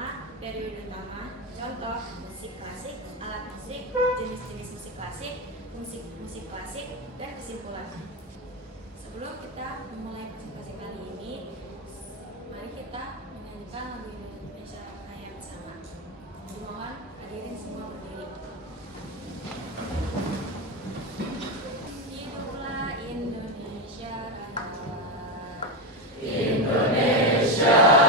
Pertama, periode utama. Contoh, musik klasik, alat musik, jenis-jenis musik klasik, musik klasik, dan kesimpulan. Sebelum kita memulai presentasi kali ini, mari kita menyanyikan lagu Indonesia Raya bersama. Dimohon hadirin semua berdiri. Hiduplah Indonesia Raya. Indonesia.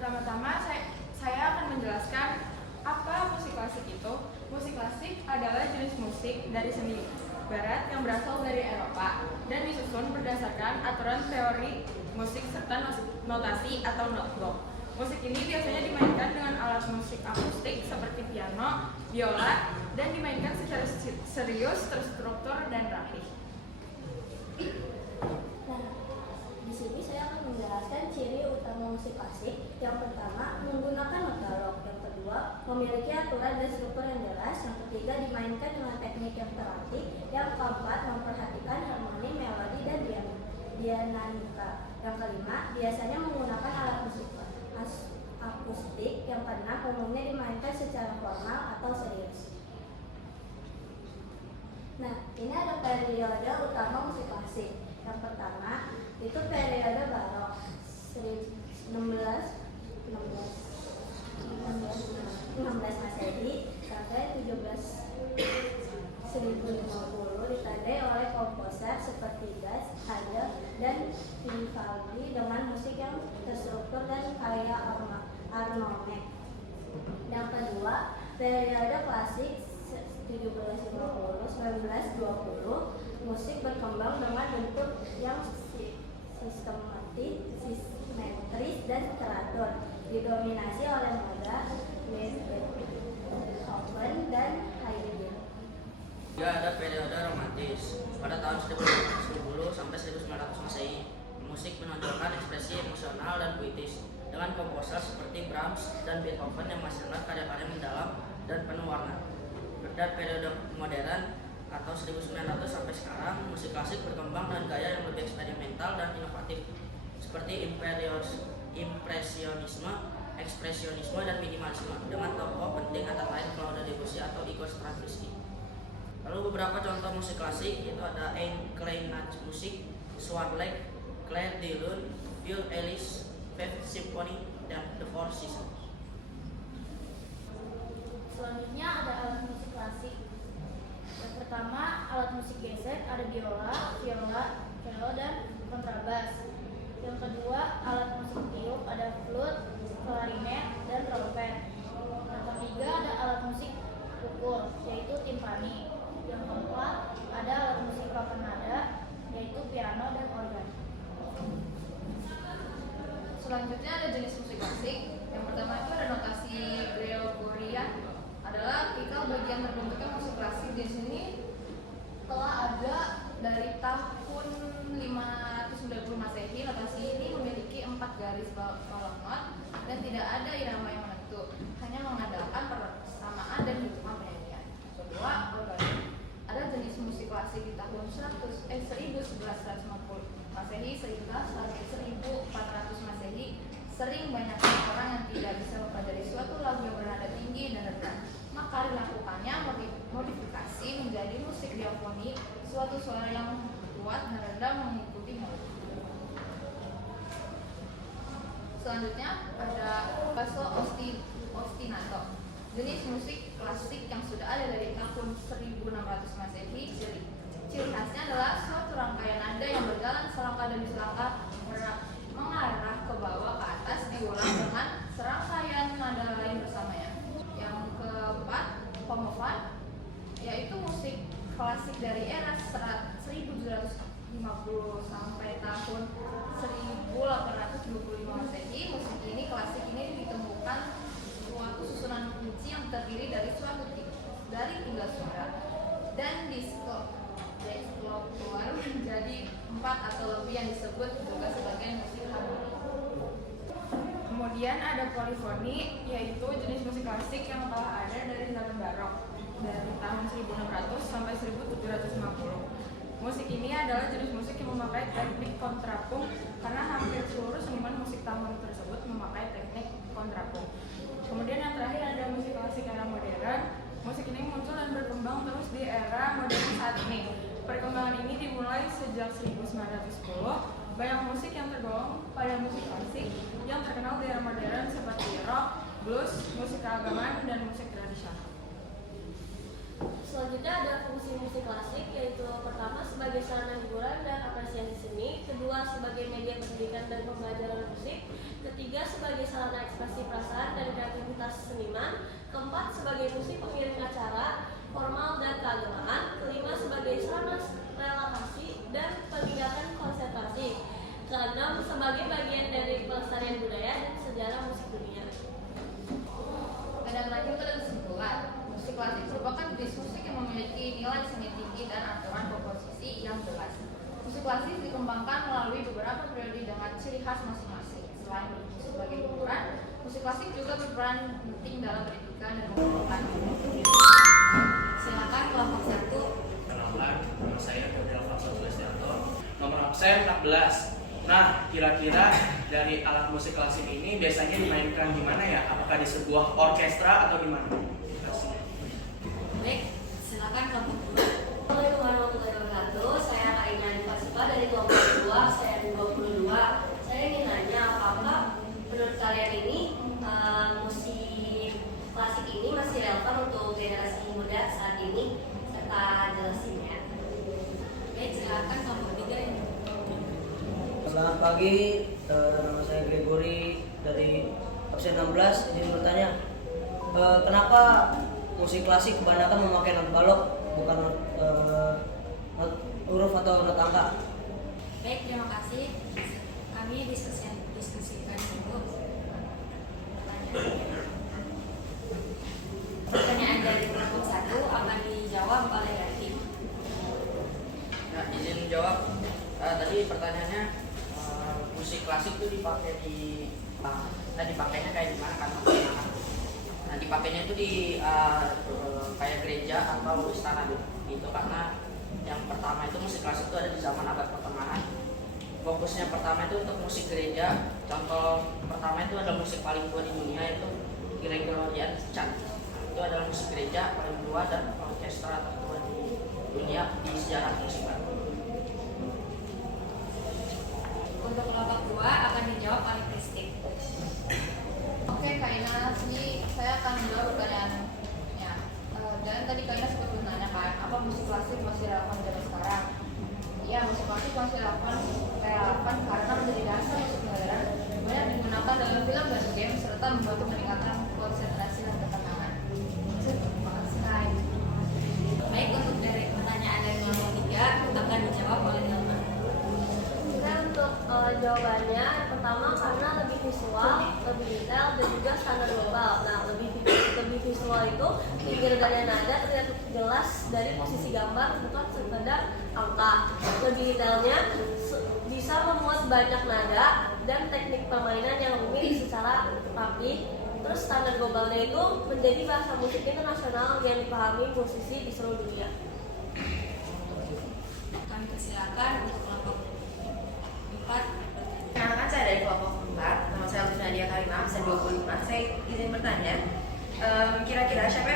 Pertama-tama saya akan menjelaskan apa musik klasik itu. Musik klasik adalah jenis musik dari seni barat yang berasal dari Eropa dan disusun berdasarkan aturan teori musik serta notasi atau notebook. Musik ini biasanya dimainkan dengan alat musik akustik seperti piano, biola, dan dimainkan secara serius, terstruktur, dan rapi. Di sini saya akan menjelaskan ciri utama musik klasik. Yang pertama, menggunakan nota log. Yang kedua, memiliki aturan dan struktur yang jelas. Yang ketiga, dimainkan dengan teknik yang terlatih. Yang keempat, memperhatikan harmoni, melodi, dan dinamika. Yang kelima, biasanya menggunakan alat musik akustik. Yang keenam, umumnya dimainkan secara formal atau serius. Nah, ini ada periode utama musik klasik. Yang pertama, itu periode barok 16 Masehi sampai 1050 ditandai oleh komposer seperti Bach, Handel, dan Vivaldi dengan musik yang terstruktur dan kaya armonik. Yang kedua, periode klasik 1750-1920, musik berkembang dengan bentuk yang sistematis, simetris, dan teratur, didominasi oleh Mozart, Beethoven, dan Haydn. Juga ada periode romantis pada tahun 1910 sampai 1900 Masehi. Musik menonjolkan ekspresi emosional dan puitis dengan komposer seperti Brahms dan Beethoven yang menghasilkan karya-karya mendalam dan penuh warna. Dan periode modern atau 1900 sampai sekarang, musik klasik berkembang dengan gaya yang lebih eksperimental dan inovatif seperti impresionisme, ekspresionisme, dan minimalisme dengan tokoh penting antara lain Claude Debussy atau Igor Stravinsky. Lalu beberapa contoh musik klasik itu ada Ein Klein Nachtmusik, Swan Lake, Clair de Lune, Bill Ellis, Fifth Symphony, dan The Four Seasons. Selanjutnya ada alat musik klasik. Yang ada biola, viola, cello, dan kontrabas. Yang kedua, alat musik tiup ada flute, klarinet, dan trompet. Yang ketiga ada alat musik ukur, yaitu timpani. Yang keempat ada alat musik papan nada, yaitu piano dan organ. Selanjutnya ada jenis musik klasik. Yang pertama itu ada notasi Gregorian, adalah ketika bagian terbentuknya musik klasik di sini telah ada dari tahun 590 Masehi. Notasi ini memiliki 4 garis bawah not dan tidak ada irama yang menentu, hanya mengandalkan persamaan dan hitungan penyanyian. Kedua, organ. Ada jenis musik klasik di tahun 1150 Masehi sehingga sampai 1400 Masehi sering banyak orang yang tidak bisa mempelajari suatu lagu yang bernada tinggi dan rendah. Maka dilakukannya modifikasi menjadi musik diafoni, suatu suara yang kuat dan rendah mengikuti melodi. Selanjutnya ada basso ostinato, jenis musik klasik yang sudah ada dari tahun 1600 Masehi. Ciri khasnya adalah suatu rangkaian nada yang berjalan selangkah demi selangkah mengarah ke bawah ke atas diulang dengan serangkaian nada lain bersamanya. Yang keempat, homophone, yaitu musik klasik dari era 1750 sampai tahun 1825 Masehi. Musik ini klasik ini ditemukan suatu susunan kunci yang terdiri dari tiga suara dan keluar menjadi 4 atau lebih yang disebut juga sebagai musik harmoni. Kemudian ada polifoni, yaitu jenis musik klasik yang telah ada dari zaman barok dari tahun 1600 sampai 1750. Musik ini adalah jenis musik yang memakai teknik kontrapung karena hampir seluruh seniman musik tahun tersebut memakai teknik kontrapung. Kemudian yang terakhir ada musik klasik era modern. Musik ini muncul dan berkembang terus di era modern saat ini. Perkembangan ini dimulai sejak 1910. Banyak musik yang tergolong pada musik klasik yang terkenal di era modern seperti rock, blues, musik keagamaan, dan musik tradisional. Selanjutnya ada fungsi musik klasik, yaitu pertama sebagai sarana hiburan dan apresiasi seni, kedua sebagai media pendidikan dan pembelajaran musik, ketiga sebagai sarana ekspresi perasaan dan kreativitas seniman, keempat sebagai musik pengiring acara formal dan keagamaan, kelima sebagai sarana relaksasi dan peningkatan konsentrasi, keenam sebagai bagian dari pelestarian budaya dan sejarah musik dunia. Dan lanjut ada kesimpulan. Musik klasik merupakan jenis musik yang memiliki nilai seni tinggi dan aturan komposisi yang jelas. Musik klasik dikembangkan melalui beberapa periode dengan ciri khas masing-masing. Selain berfungsi sebagai hiburan, musik klasik juga berperan penting dalam pendidikan dan pengembangan. Silakan kelompok 1. Kenalkan, nama saya Gabriel Faisal Sulaistianto, nomor absen 14. Nah, kira-kira dari alat musik klasik ini biasanya dimainkan di mana ya? Apakah di sebuah orkestra atau di mana? Baik, silakan kelompok 2. Assalamualaikum warahmatullahi wabarakatuh. Saya Kak Ina Anifasifah dari kelompok 2, saya 22. Saya ingin nanya, apakah menurut kalian ini musik klasik ini masih relevan untuk generasi muda saat ini? Serta jelasinnya. Baik, silakan kelompok 3 ini. Selamat pagi, nama saya Gregory dari absen 16. Izin bertanya, kenapa musik klasik kebanyakan memakai not balok bukan not huruf atau not angka? Baik, terima kasih. Kami diskusikan dulu pertanyaan dari kelompok 1 akan dijawab oleh Rakim. Nah, izin jawab. Tadi pertanyaannya, musik klasik itu dipakainya kayak gimana kan? Nah, dipakainya itu di kayak gereja atau istana gitu, karena yang pertama itu musik klasik itu ada di zaman abad pertengahan. Fokusnya pertama itu untuk musik gereja. Contoh pertama itu ada musik paling tua di dunia, itu Gregorian chant. Itu adalah musik gereja paling tua dan orkestra tertua di dunia di sejarah musik barat. Untuk kelompok 2 akan dijawab oleh Kristik. Oke, Kak Ina, sini saya akan menjawab pertanyaannya. Dan tadi Kak Ina sempat bertanya kan, apa musik klasik masih relevan zaman sekarang? Ya, musik klasik masih relevan karena menjadi dasar musik modern, banyak digunakan dalam film dan game serta membantu meningkatkan konsentrasi dan ketenangan. Terima kasih. Baik, untuk dari pertanyaan dari kelompok 3 akan dijawab oleh Hilma. Oke, untuk jawabannya pertama karena lebih visual, lebih detail dan juga standar global. Nah, lebih visual itu figur dan nada terlihat jelas dari posisi gambar, bukan sekedar angka. Lebih detailnya bisa memuat banyak nada dan teknik permainan yang rumit secara rapi. Terus standar globalnya itu menjadi bahasa musik internasional yang dipahami musisi di seluruh dunia. Kami persilakan untuk kelompok 4. Perkenalkan, saya dari kelompok 4. Nama saya Lutfi Nadia Karimah, saya 25. Saya izin bertanya, kira-kira siapa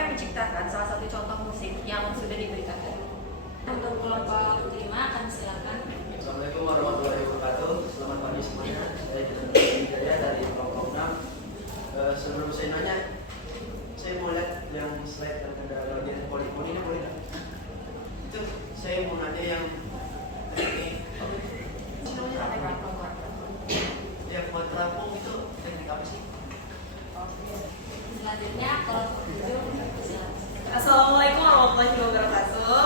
yang menciptakan salah satu contoh musik yang sudah diberikan tadi? Untuk kelompok 5 akan silakan. Assalamualaikum warahmatullahi wabarakatuh. Selamat pagi semuanya. Saya Wijaya dari kelompok 6. Sebelum saya nanya, saya mau lihat yang slide yang ada bagian polimoni ini boleh nggak? Itu saya mau nanya yang teknik yang buat terapung itu teknik apa sih? Selanjutnya kelompok 7 silakan. Assalamualaikum warahmatullahi wabarakatuh.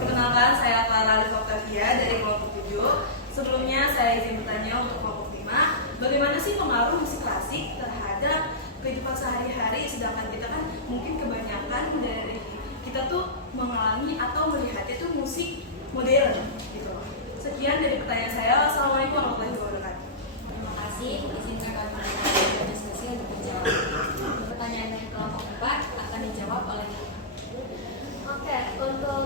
Perkenalkan, saya Clara Alif Octavia dari kelompok 7. Sebelumnya saya izin bertanya untuk kelompok 5, bagaimana sih pengaruh musik klasik terhadap kehidupan sehari-hari, sedangkan kita kan mungkin kebanyakan dari kita tuh mengalami atau melihatnya tuh musik modern gitu. Sekian dari pertanyaan saya. Assalamualaikum warahmatullahi wabarakatuh. Terima kasih. Izinkan kami melanjutkan diskusi untuk menjawab. Pertanyaan dari kelompok 4 akan dijawab oleh Hilma. Oke, untuk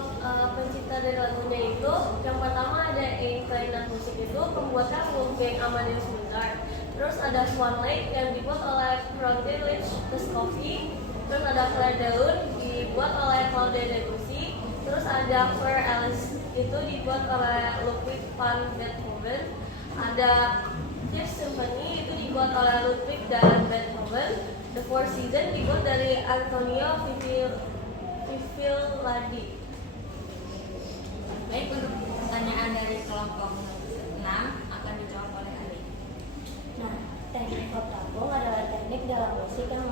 pencipta dari lagunya itu, yang pertama ada Inclined Musik itu pembuatan Wolfgang Amadeus Mozart. Terus ada Swan Lake yang dibuat oleh Friedrich Prokofiev. Terus ada Clair de Lune dibuat oleh Claude Debussy. Terus ada Fleur Alice itu dibuat oleh Ludwig van Beethoven. Ada Fifth Symphony itu dibuat oleh Ludwig dan Beethoven. The Four Seasons dibuat dari Antonio Vivaldi. Baik, untuk pertanyaan dari kelompok 6 akan dijawab oleh Ali. Nah, teknik kontrapung adalah teknik dalam musik yang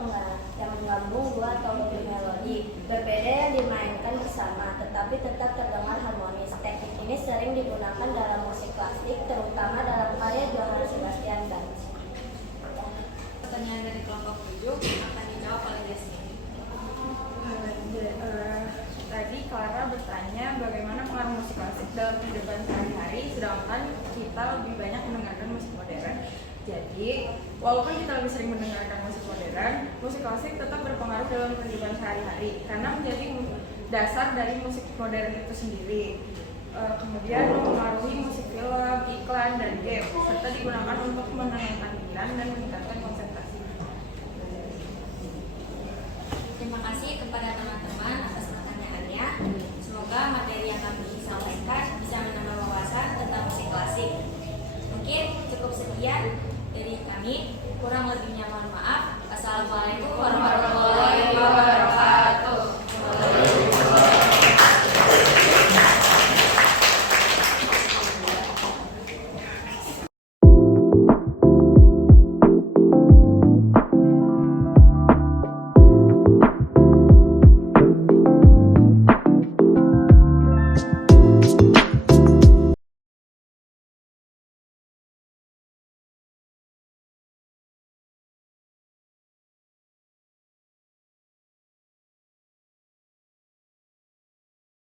menggabung dua atau lebih melodi berbeda yang dimainkan bersama, tetapi tetap terdengar harmonis. Teknik ini sering digunakan dalam musik klasik, terutama dalam karya Johann Sebastian Bach. Pertanyaan dari kelompok 7 akan dijawab oleh Desmi. Tadi Clara bertanya bagaimana pengaruh musik klasik dalam kehidupan sehari-hari, sedangkan kita lebih banyak mendengarkan musik modern. Jadi, walaupun kita lebih sering mendengarkan musik modern, musik klasik tetap berpengaruh dalam kehidupan sehari-hari karena menjadi dasar dari musik modern itu sendiri. Kemudian mempengaruhi musik film, iklan, dan game, serta digunakan untuk menenangkan pikiran dan meningkatkan